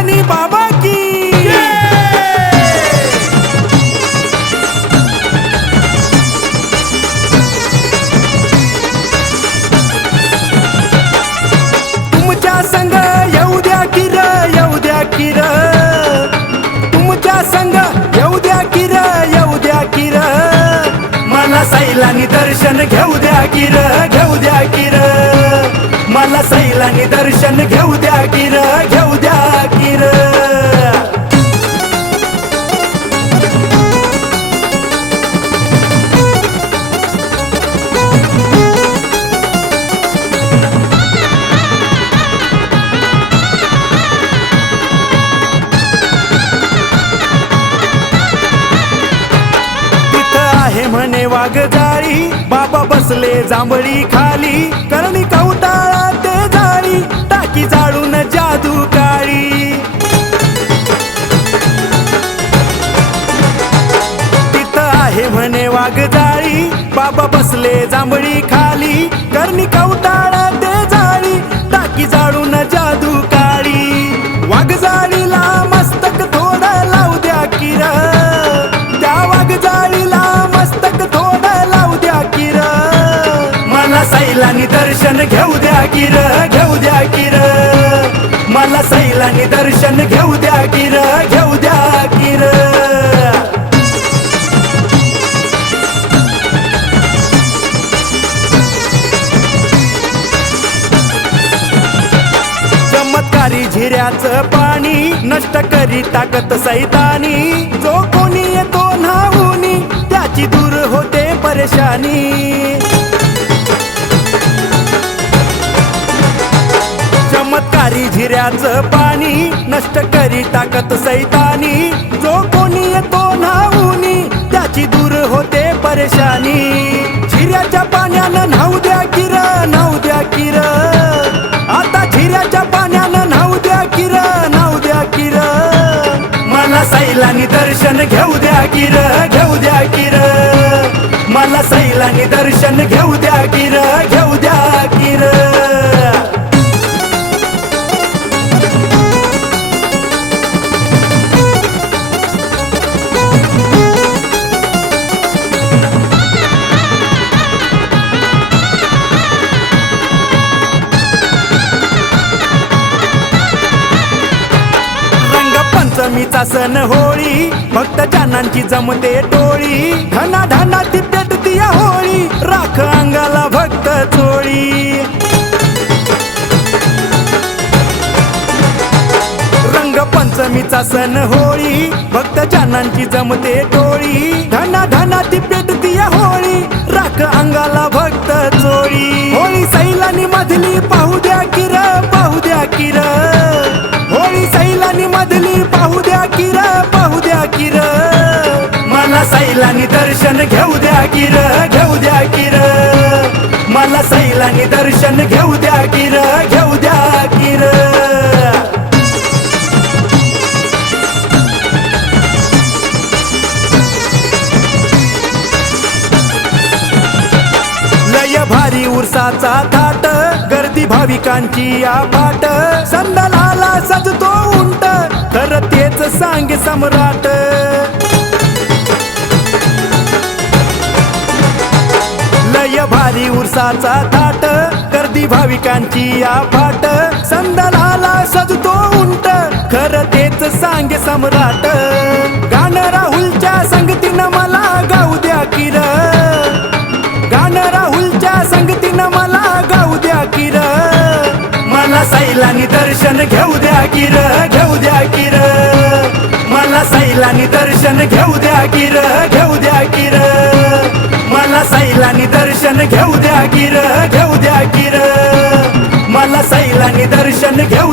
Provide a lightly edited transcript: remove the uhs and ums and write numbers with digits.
सैलानी बाबा की तुमच्या संग येऊ द्या किर, येऊ द्या किर, तुमच्या संग येऊ द्या किर, येऊ द्या किर, मला सैलानी दर्शन घेऊ द्या किर, घेऊ द्या किर, मला सैलानी दर्शन घेऊ द्या किर, घेऊ द्या किर. म्हणे वाघजाळी बाबा बसले जांभळी खाली, करणी कवटाळा ते जाळी टाकी जाळून जादू काळी. तिथं आहे म्हणे वाघजाळी बाबा बसले जांभळी खाली, करणी कवटाळा ते जाळी टाकी जाळून जादू काळी. वाघजाळीला मस्तक थोडं लावू द्या किर, त्या वाघजाळीला मस्तक थोडं लावू द्या किर, मला सैलानी दर्शन घेऊ द्या किर, घेऊ द्या किर, मला सैलानी दर्शन घेऊ द्या किर, घेऊ द्या किर. चमत्कारी झिऱ्याचं पाणी नष्ट करी ताकत सैतानी, जो कोणी येतो न्हाऊनी त्याची दूर होते परेशानी. चमत्कारी झिऱ्याचं पाणी नष्ट करी ताकत सैतानी, जो कोणी येतो न्हाऊनी त्याची दूर होते परेशानी. झिऱ्याच्या पाण्यानं न्हाऊ द्या किर, न्हाऊ द्या किर, आता झिऱ्याच्या पाण्यानं न्हाऊ द्या किर, न्हाऊ द्या किर, मला सैलानी दर्शन घेऊ द्या किर, घेऊ द्या किर, मला सैलानी दर्शन घेऊ द्या किर, घेऊ द्या किर. पंचमीचा सण होळी भक्त जनांची जमते टोळी, धनाधनाती पेटती होळी राख अंगाला भक्त चोळी. रंगपंचमीचा सण होळी भक्त जनांची जमते टोळी, धनाधनाती पेटती होळी राख अंगाला भक्त चोळी. होळी सैलानी मधली पाहू द्या किर, पाहू द्या किर, होळी सैलानी मधली पाहू द्या किर, पाहू द्या किर, मला सैलानी दर्शन घेऊ द्या किर, घेऊ द्या किर, मला सैलानी दर्शन घेऊ द्या किर, घेऊ द्या किर. लय भारी उरसाचा थाट गर्दी भाविकांची आपाट, संदलाला सजतो उंट तर तेच सांगे सम्राट. लय भारी उरसाचा थाट गर्दी भाविकांची आपाट, संदलाला सजतो उंट खर तेच सांगे सम्राट. गाणं राहुलच्या संगतीनं मला गाऊ द्या किर, गाणं राहुलच्या संगतीनं मला गाऊ द्या किर, मला सैलानी दर्शन घेऊ द्या किर, घेऊ द्या किर, मला सैलानी दर्शन घेऊ द्या किर, घेऊ द्या किर, मला सैलानी दर्शन घेऊ द्या किर, घेऊ द्या किर, मला सैलानी दर्शन घेऊ